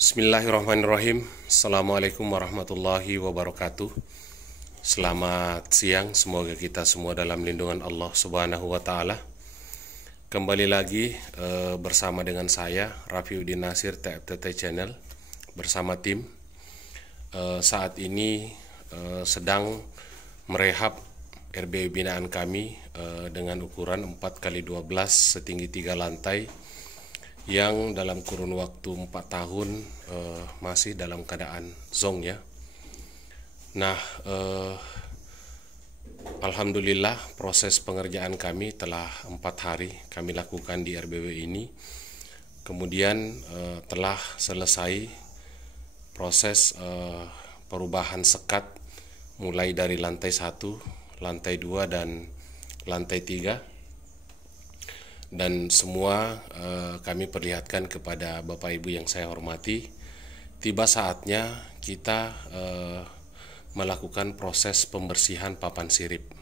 Bismillahirrahmanirrahim. Assalamualaikum warahmatullahi wabarakatuh. Selamat siang, semoga kita semua dalam lindungan Allah Subhanahu wa Ta'ala. Kembali lagi bersama dengan saya Rafiuddin Nasir, TFTT Channel, bersama tim. Saat ini sedang merehab RBW binaan kami dengan ukuran 4x12 setinggi 3 lantai, yang dalam kurun waktu 4 tahun masih dalam keadaan zong ya. Nah, alhamdulillah proses pengerjaan kami telah 4 hari kami lakukan di RBW ini. Kemudian telah selesai proses perubahan sekat mulai dari lantai 1, lantai 2 dan lantai 3. Dan semua kami perlihatkan kepada Bapak Ibu yang saya hormati. Tiba saatnya kita melakukan proses pembersihan papan sirip.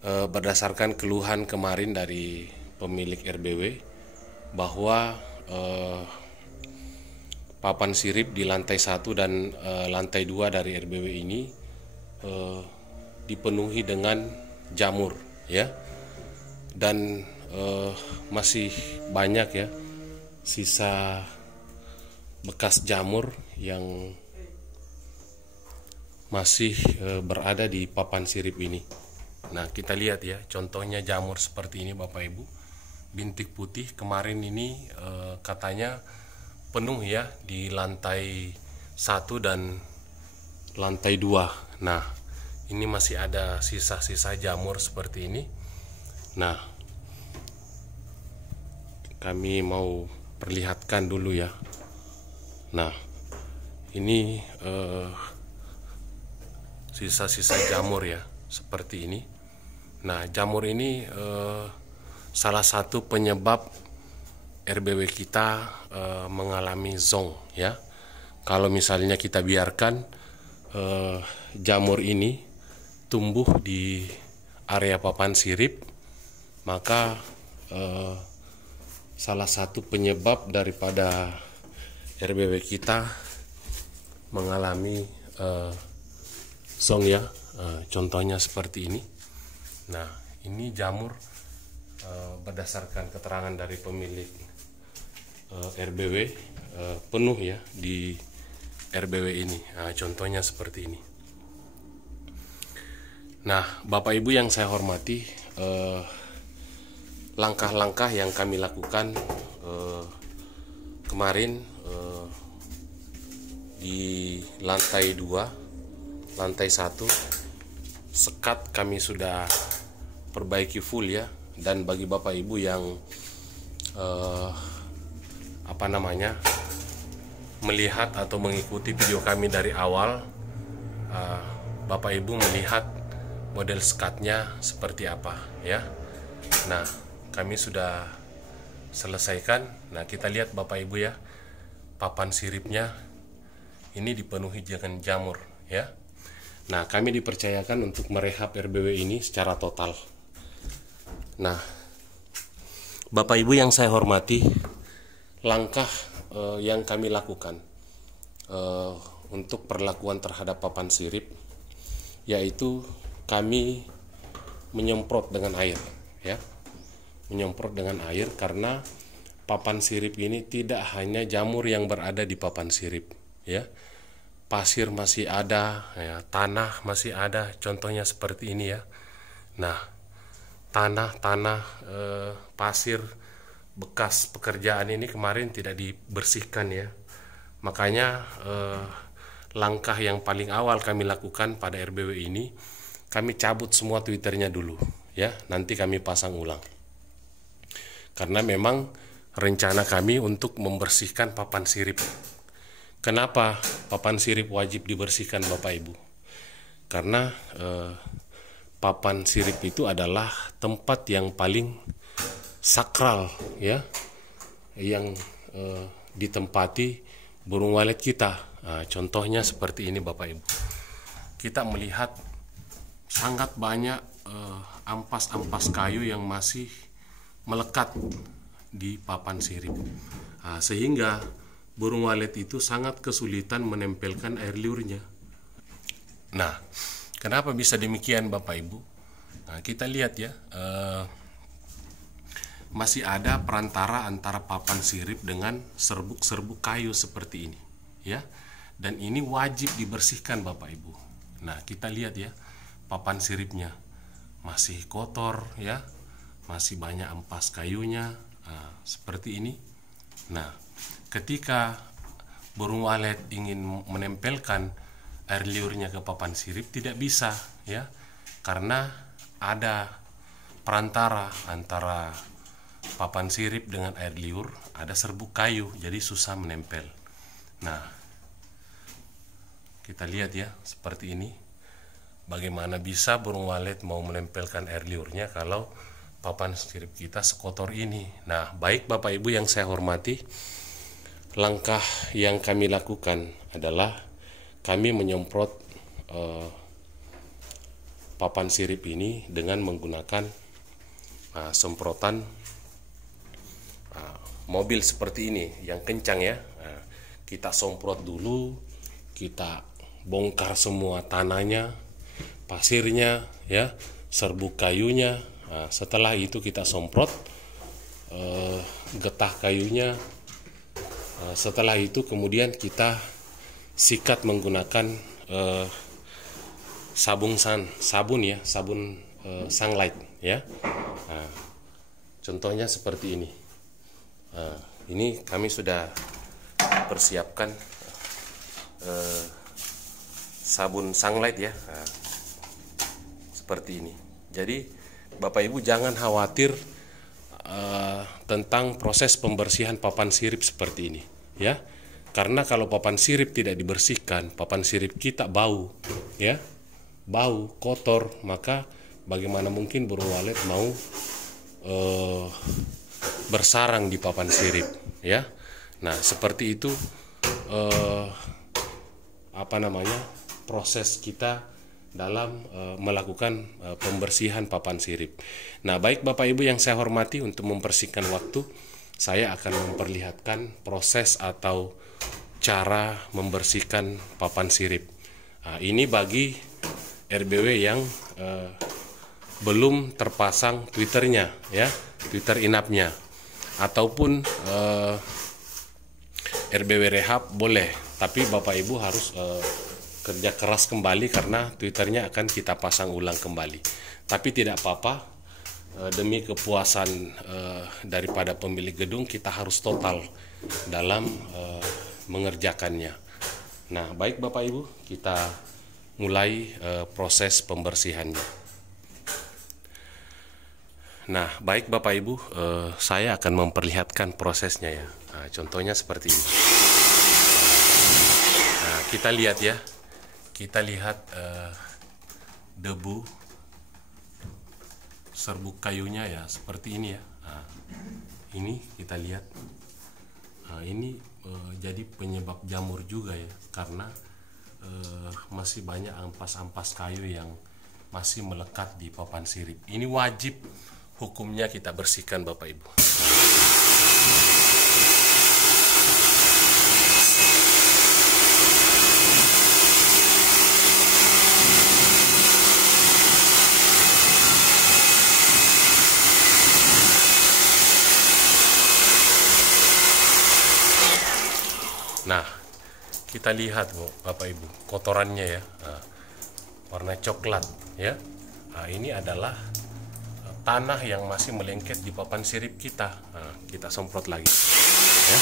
Berdasarkan keluhan kemarin dari pemilik RBW bahwa papan sirip di lantai 1 dan lantai 2 dari RBW ini dipenuhi dengan jamur ya. Dan masih banyak ya sisa bekas jamur yang masih berada di papan sirip ini. Nah, kita lihat ya, contohnya jamur seperti ini Bapak Ibu, bintik putih. Kemarin ini katanya penuh ya di lantai 1 dan lantai 2. Nah, ini masih ada sisa-sisa jamur seperti ini. Nah, kami mau perlihatkan dulu ya. Nah, ini sisa-sisa jamur ya, seperti ini. Nah, jamur ini salah satu penyebab RBW kita mengalami zong ya. Kalau misalnya kita biarkan jamur ini tumbuh di area papan sirip, maka salah satu penyebab daripada RBW kita mengalami zong ya. Contohnya seperti ini. Nah, ini jamur berdasarkan keterangan dari pemilik RBW penuh ya di RBW ini. Nah, contohnya seperti ini. Nah, Bapak Ibu yang saya hormati, langkah-langkah yang kami lakukan kemarin di lantai 2, lantai 1, sekat kami sudah perbaiki full ya. Dan bagi Bapak Ibu yang melihat atau mengikuti video kami dari awal, Bapak Ibu melihat model sekatnya seperti apa ya. Nah, kami sudah selesaikan. Nah, kita lihat Bapak Ibu ya, papan siripnya ini dipenuhi dengan jamur ya. Nah, kami dipercayakan untuk merehab RBW ini secara total. Nah, Bapak Ibu yang saya hormati, langkah yang kami lakukan untuk perlakuan terhadap papan sirip, yaitu kami menyemprot dengan air ya. Menyemprot dengan air karena papan sirip ini tidak hanya jamur yang berada di papan sirip ya. Pasir masih ada ya, tanah masih ada, contohnya seperti ini ya. Nah, tanah pasir bekas pekerjaan ini kemarin tidak dibersihkan ya. Makanya langkah yang paling awal kami lakukan pada RBW ini, kami cabut semua Twitternya dulu ya, nanti kami pasang ulang. Karena memang rencana kami untuk membersihkan papan sirip. Kenapa papan sirip wajib dibersihkan Bapak Ibu? Karena papan sirip itu adalah tempat yang paling sakral ya, yang ditempati burung walet kita. Nah, contohnya seperti ini Bapak Ibu. Kita melihat sangat banyak ampas-ampas kayu yang masih melekat di papan sirip. Nah, sehingga burung walet itu sangat kesulitan menempelkan air liurnya. Nah, kenapa bisa demikian Bapak Ibu? Nah, kita lihat ya, masih ada perantara antara papan sirip dengan serbuk-serbuk kayu seperti ini, ya. Dan ini wajib dibersihkan Bapak Ibu. Nah, kita lihat ya, papan siripnya masih kotor ya, masih banyak ampas kayunya, seperti ini. Nah, ketika burung walet ingin menempelkan air liurnya ke papan sirip tidak bisa ya, karena ada perantara antara papan sirip dengan air liur, ada serbuk kayu, jadi susah menempel. Nah, kita lihat ya, seperti ini. Bagaimana bisa burung walet mau menempelkan air liurnya kalau papan sirip kita sekotor ini? Nah, baik Bapak Ibu yang saya hormati, langkah yang kami lakukan adalah kami menyemprot papan sirip ini dengan menggunakan semprotan mobil seperti ini yang kencang ya. Kita semprot dulu, kita bongkar semua tanahnya, pasirnya ya, serbuk kayunya. Setelah itu kita semprot getah kayunya. Setelah itu kemudian kita sikat menggunakan sabun sunlight ya. Contohnya seperti ini. Ini kami sudah persiapkan sabun sunlight ya, seperti ini. Jadi Bapak Ibu jangan khawatir tentang proses pembersihan papan sirip seperti ini ya. Karena kalau papan sirip tidak dibersihkan, papan sirip kita bau, ya, bau, kotor, maka bagaimana mungkin burung walet mau bersarang di papan sirip, ya. Nah, seperti itu proses kita dalam melakukan pembersihan papan sirip. Nah, baik Bapak Ibu yang saya hormati, untuk mempersingkat waktu, saya akan memperlihatkan proses atau cara membersihkan papan sirip. Nah, ini bagi RBW yang belum terpasang Twitternya, ya, Twitter inapnya, ataupun RBW Rehab boleh, tapi Bapak Ibu harus kerja keras kembali karena Twitternya akan kita pasang ulang kembali. Tapi tidak apa-apa, demi kepuasan daripada pemilik gedung, kita harus total dalam mengerjakannya. Nah, baik Bapak Ibu, kita mulai proses pembersihannya. Nah, baik Bapak Ibu, saya akan memperlihatkan prosesnya ya. Nah, contohnya seperti ini. Nah, kita lihat ya, kita lihat debu serbuk kayunya ya, seperti ini ya. Nah, ini kita lihat. Nah, ini jadi penyebab jamur juga ya, karena masih banyak ampas-ampas kayu yang masih melekat di papan sirip. Ini wajib hukumnya kita bersihkan Bapak Ibu. Nah, kita lihat Bapak Ibu, kotorannya ya, warna coklat ya. Nah, ini adalah tanah yang masih melengket di papan sirip kita. Nah, kita semprot lagi ya.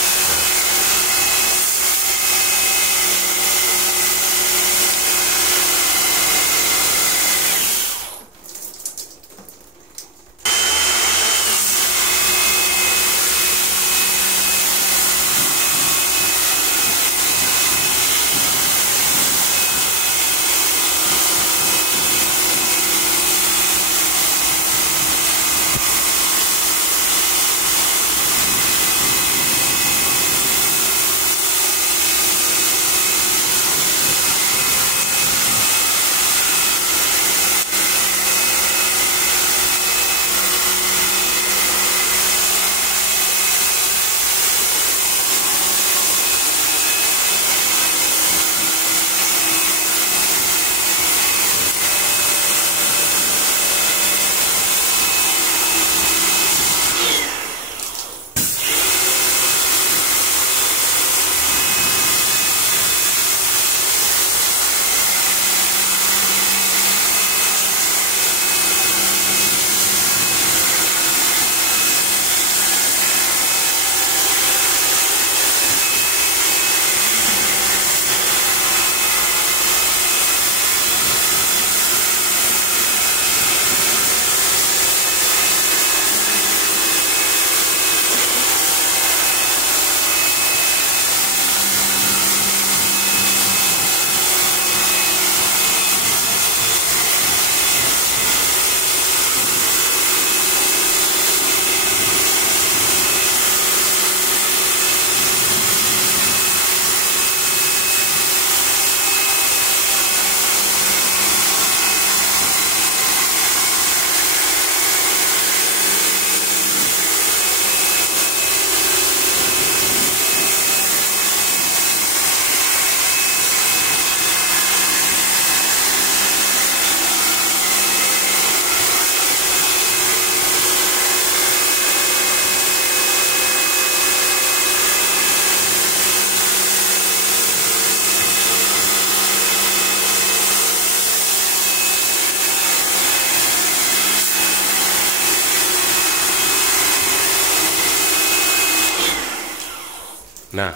Nah,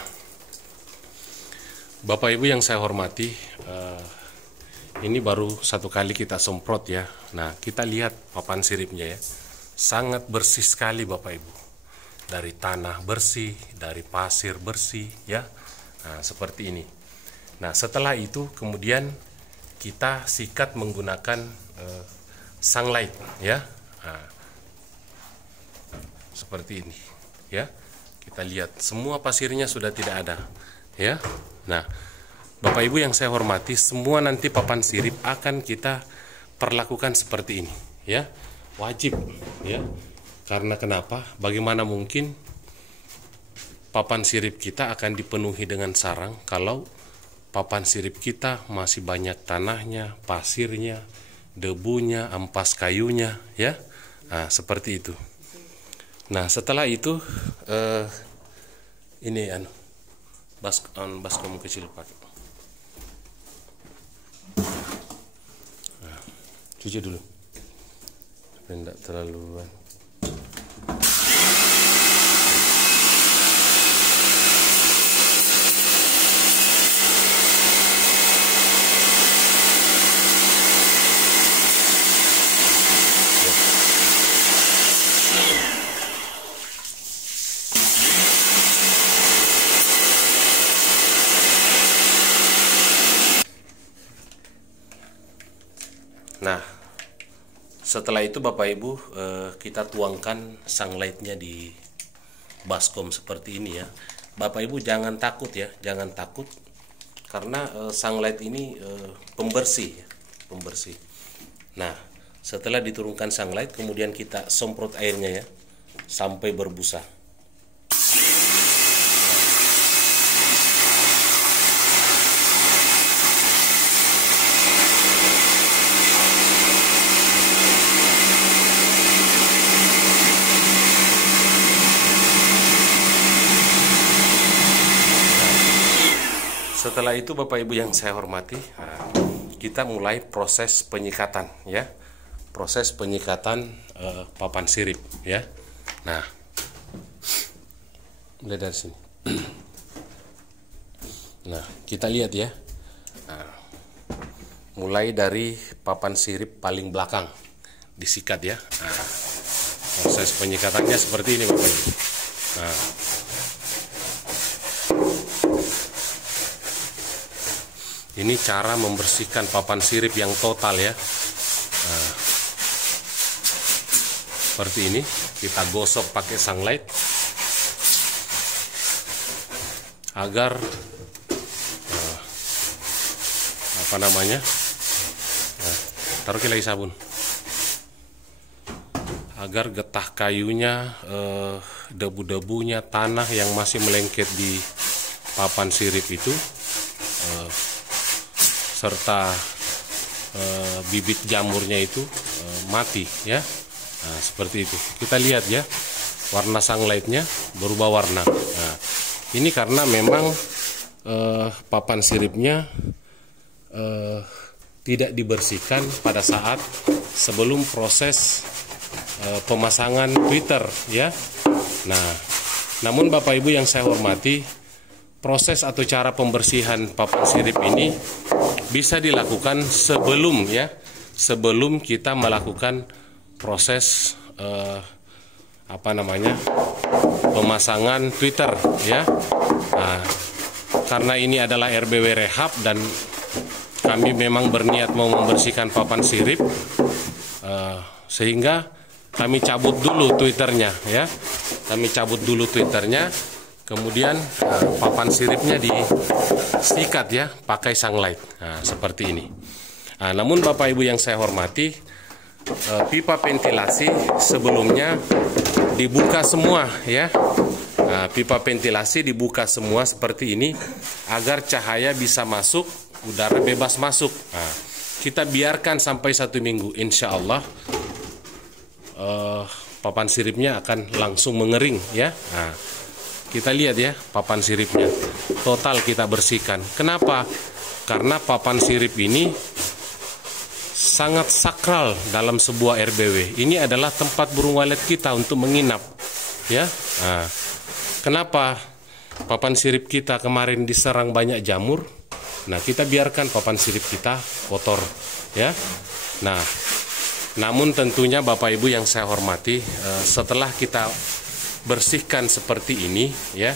Bapak Ibu yang saya hormati, ini baru satu kali kita semprot ya. Nah, kita lihat papan siripnya ya, sangat bersih sekali Bapak Ibu. Dari tanah bersih, dari pasir bersih ya. Nah, seperti ini. Nah, setelah itu kemudian kita sikat menggunakan sunlight ya. Nah, seperti ini ya. Kita lihat semua pasirnya sudah tidak ada ya. Nah, Bapak Ibu yang saya hormati, semua nanti papan sirip akan kita perlakukan seperti ini ya. Wajib ya. Karena kenapa? Bagaimana mungkin papan sirip kita akan dipenuhi dengan sarang kalau papan sirip kita masih banyak tanahnya, pasirnya, debunya, ampas kayunya ya. Nah, seperti itu. Nah, setelah itu ini baskom kecil pakai. Nah, cuci dulu. Tidak terlalu. Nah, setelah itu Bapak Ibu kita tuangkan sunlightnya di baskom seperti ini ya. Bapak Ibu jangan takut ya, jangan takut karena sunlight ini pembersih ya, pembersih. Nah, setelah diturunkan sunlight kemudian kita semprot airnya ya sampai berbusa. Setelah itu Bapak Ibu yang saya hormati, kita mulai proses penyikatan ya. Proses penyikatan papan sirip ya. Nah, mulai dari sini. Nah, kita lihat ya. Nah, mulai dari papan sirip paling belakang disikat ya. Nah, proses penyikatannya seperti ini Bapak Ibu. Nah, ini cara membersihkan papan sirip yang total ya. Nah, seperti ini kita gosok pakai sunlight agar taruh lagi sabun agar getah kayunya, debu-debunya, tanah yang masih melengket di papan sirip itu serta bibit jamurnya itu mati ya. Nah, seperti itu. Kita lihat ya, warna sunlightnya berubah warna. Nah, ini karena memang papan siripnya tidak dibersihkan pada saat sebelum proses pemasangan Twitter ya. Nah, namun Bapak Ibu yang saya hormati, proses atau cara pembersihan papan sirip ini bisa dilakukan sebelum kita melakukan proses pemasangan Twitter ya. Nah, karena ini adalah RBW Rehab dan kami memang berniat mau membersihkan papan sirip, sehingga kami cabut dulu Twitternya ya. Kami cabut dulu Twitternya. Kemudian papan siripnya disikat ya pakai sunlight. Nah, seperti ini. Nah, namun Bapak Ibu yang saya hormati, pipa ventilasi sebelumnya dibuka semua ya. Nah, pipa ventilasi dibuka semua seperti ini agar cahaya bisa masuk, udara bebas masuk. Nah, kita biarkan sampai 1 minggu, insya Allah papan siripnya akan langsung mengering ya. Nah, kita lihat ya papan siripnya total kita bersihkan. Kenapa? Karena papan sirip ini sangat sakral dalam sebuah RBW. Ini adalah tempat burung walet kita untuk menginap ya. Nah, kenapa? papan sirip kita kemarin diserang banyak jamur, nah kita biarkan papan sirip kita kotor ya. Nah, namun tentunya Bapak Ibu yang saya hormati, setelah kita bersihkan seperti ini ya,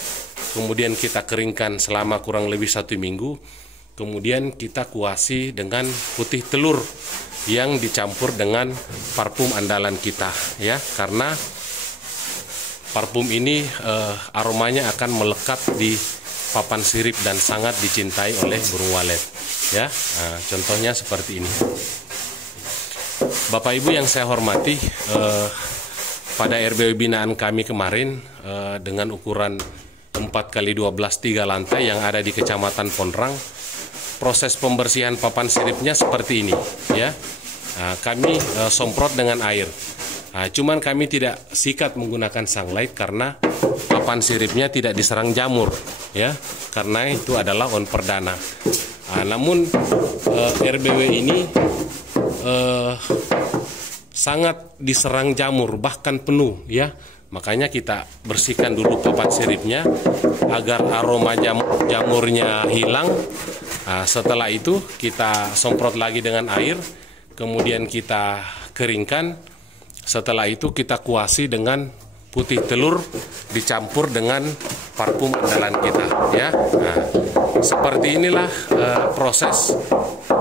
kemudian kita keringkan selama kurang lebih 1 minggu, kemudian kita kuasi dengan putih telur yang dicampur dengan parfum andalan kita ya, karena parfum ini aromanya akan melekat di papan sirip dan sangat dicintai oleh burung walet ya. Nah, contohnya seperti ini. Bapak Ibu yang saya hormati, pada RBW binaan kami kemarin dengan ukuran 4x12 3 lantai yang ada di Kecamatan Pondrang, proses pembersihan papan siripnya seperti ini ya. Nah, kami semprot dengan air. Nah, cuman kami tidak sikat menggunakan sunlight karena papan siripnya tidak diserang jamur ya, karena itu adalah on perdana. Nah, namun RBW ini sangat diserang jamur, bahkan penuh ya. Makanya kita bersihkan dulu papan siripnya agar aroma jamurnya hilang. Nah, setelah itu kita semprot lagi dengan air, kemudian kita keringkan. Setelah itu kita kuasi dengan putih telur dicampur dengan parfum andalan kita ya. Nah, seperti inilah proses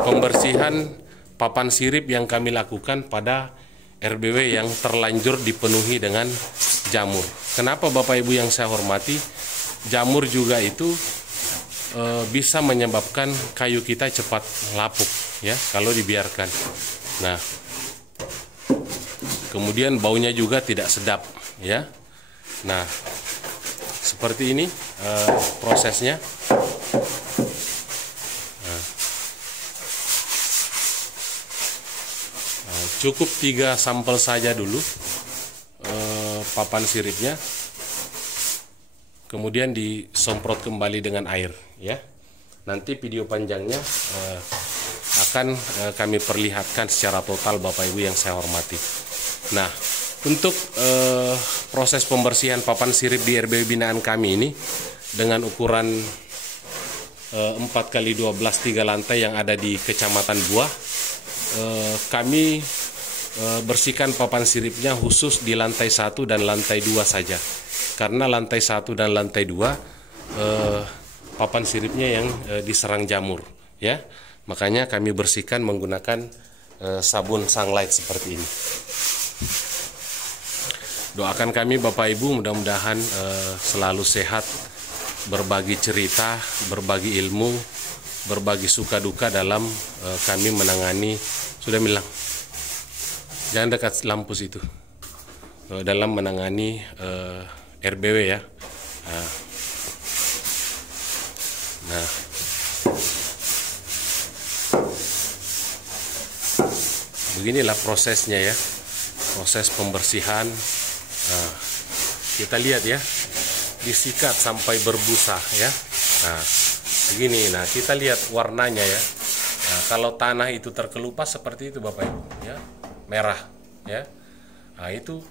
pembersihan papan sirip yang kami lakukan pada RBW yang terlanjur dipenuhi dengan jamur. Kenapa Bapak Ibu yang saya hormati? Jamur juga itu bisa menyebabkan kayu kita cepat lapuk ya kalau dibiarkan. Nah, kemudian baunya juga tidak sedap ya. Nah, seperti ini prosesnya. Cukup 3 sampel saja dulu papan siripnya, kemudian disemprot kembali dengan air ya. Nanti video panjangnya akan kami perlihatkan secara total Bapak Ibu yang saya hormati. Nah, untuk proses pembersihan papan sirip di RBW binaan kami ini dengan ukuran 4x12 3 lantai yang ada di Kecamatan Buah, kami bersihkan papan siripnya khusus di lantai 1 dan lantai 2 saja. Karena lantai 1 dan lantai 2 papan siripnya yang diserang jamur ya. Makanya kami bersihkan menggunakan sabun sunlight seperti ini. Doakan kami Bapak Ibu mudah-mudahan selalu sehat, berbagi cerita, berbagi ilmu, berbagi suka duka dalam kami menangani. Sudah bilang jangan dekat lampu situ, dalam menangani RBW ya. Nah, beginilah prosesnya ya, proses pembersihan. Nah, kita lihat ya, disikat sampai berbusa ya. Nah, begini. Nah, kita lihat warnanya ya. Nah, kalau tanah itu terkelupas seperti itu Bapak Ibu ya, merah ya. Nah, itu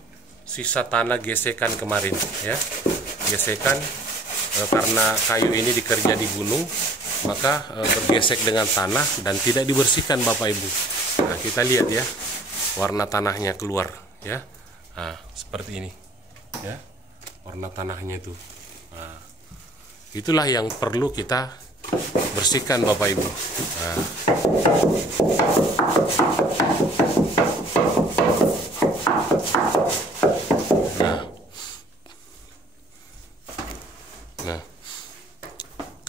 sisa tanah gesekan kemarin ya, gesekan karena kayu ini dikerja di gunung, maka bergesek dengan tanah dan tidak dibersihkan Bapak Ibu. Nah, kita lihat ya, warna tanahnya keluar ya. Nah, seperti ini ya, warna tanahnya itu. Nah, itulah yang perlu kita bersihkan Bapak Ibu. Nah,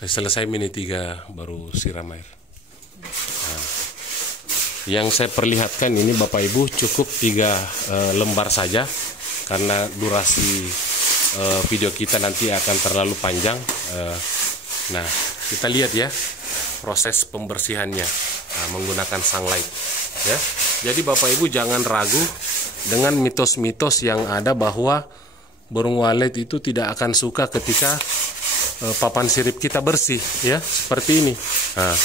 selesai mini 3 baru siram air. Nah, yang saya perlihatkan ini Bapak Ibu cukup 3 lembar saja karena durasi video kita nanti akan terlalu panjang. Nah, kita lihat ya proses pembersihannya menggunakan sunlight ya. Jadi Bapak Ibu jangan ragu dengan mitos-mitos yang ada bahwa burung walet itu tidak akan suka ketika papan sirip kita bersih ya, seperti ini. Nah,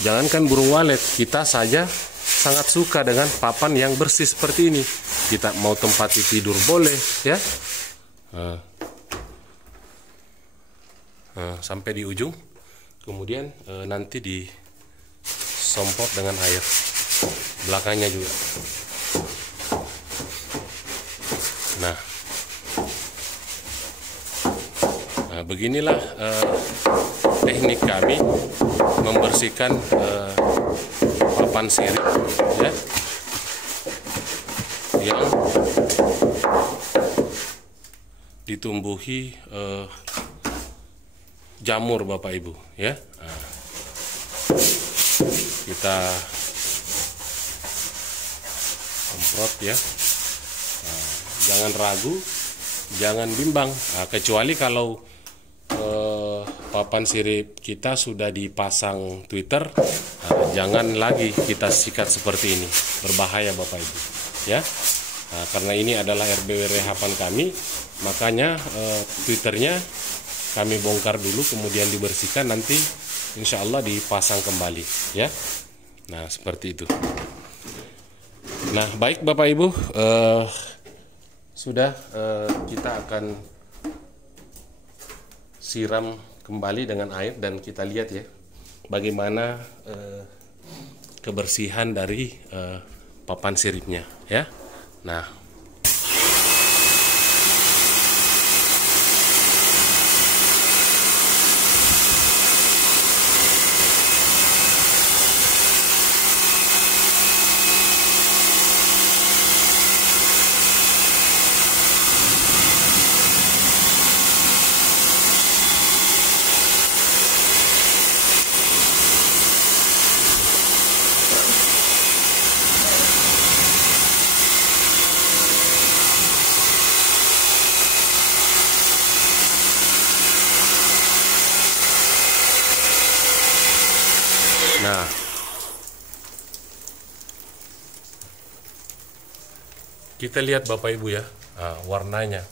jangankan burung walet, kita saja sangat suka dengan papan yang bersih seperti ini. Kita mau tempat tidur boleh ya. sampai di ujung, kemudian nanti disemprot dengan air belakangnya juga. Nah, beginilah teknik kami membersihkan papan sirip ya, yang ditumbuhi jamur Bapak Ibu ya. Nah, kita semprot ya. Nah, jangan ragu, jangan bimbang, kecuali kalau papan sirip kita sudah dipasang Twitter, jangan lagi kita sikat seperti ini, berbahaya Bapak Ibu ya. Karena ini adalah RBW rehapan kami, makanya Twitternya kami bongkar dulu, kemudian dibersihkan, nanti insya Allah dipasang kembali ya. Nah, seperti itu. Nah, baik Bapak Ibu, sudah kita akan siram kembali dengan air dan kita lihat ya bagaimana kebersihan dari papan siripnya ya. Nah, kita lihat Bapak Ibu ya, warnanya,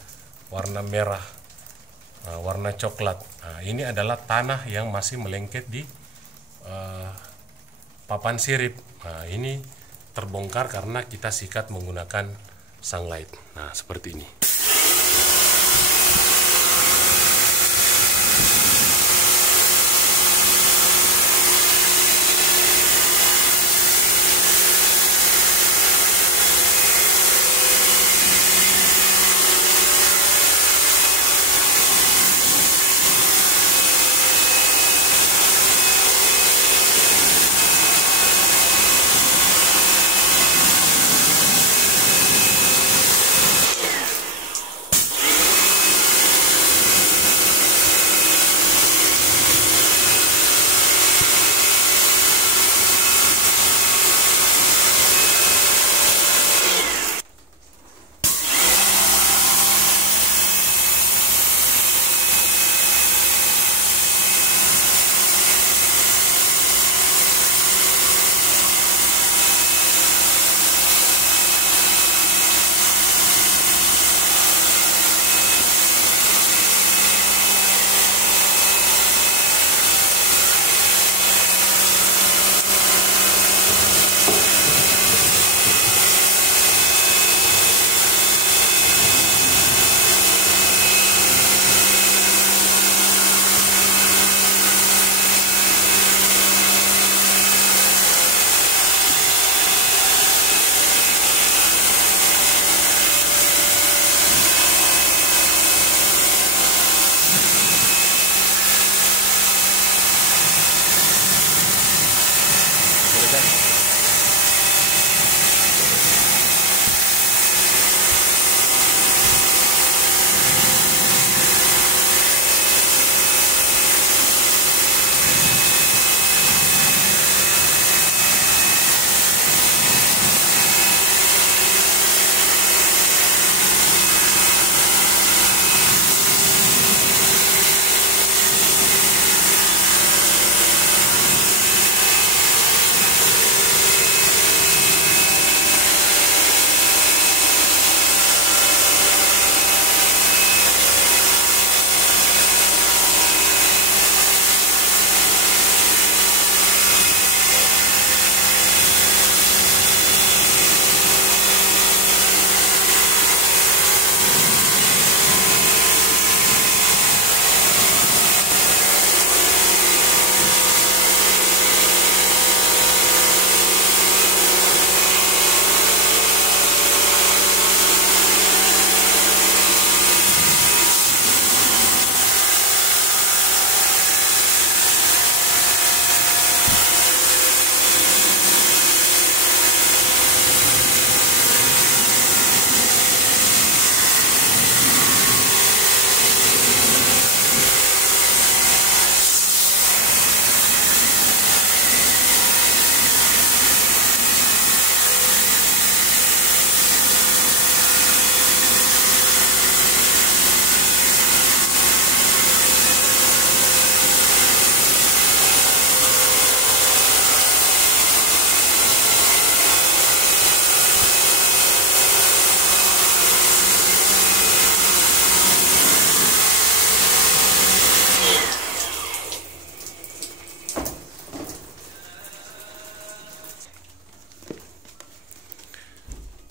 warna merah, warna coklat. Ini adalah tanah yang masih melengket di papan sirip. Ini terbongkar karena kita sikat menggunakan sunlight. Nah, seperti ini.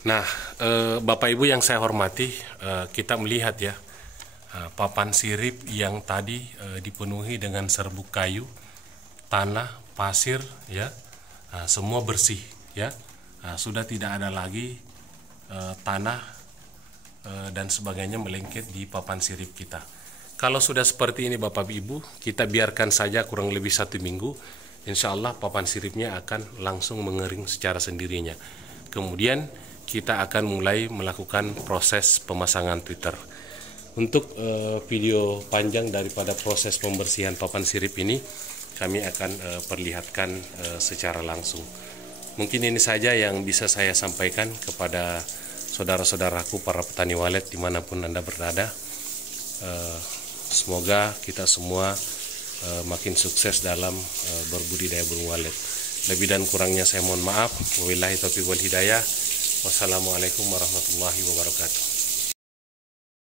Nah, Bapak Ibu yang saya hormati, kita melihat ya, papan sirip yang tadi dipenuhi dengan serbuk kayu, tanah, pasir, ya, semua bersih, ya. Sudah tidak ada lagi tanah dan sebagainya melengket di papan sirip kita. Kalau sudah seperti ini Bapak Ibu, kita biarkan saja kurang lebih 1 minggu, insya Allah papan siripnya akan langsung mengering secara sendirinya. Kemudian kita akan mulai melakukan proses pemasangan Twitter. Untuk video panjang daripada proses pembersihan papan sirip ini, kami akan perlihatkan secara langsung. Mungkin ini saja yang bisa saya sampaikan kepada saudara-saudaraku para petani walet dimanapun Anda berada. Semoga kita semua makin sukses dalam berbudidaya burung walet. Lebih dan kurangnya saya mohon maaf. Wabillahi taufiq wal hidayah. Wassalamualaikum warahmatullahi wabarakatuh.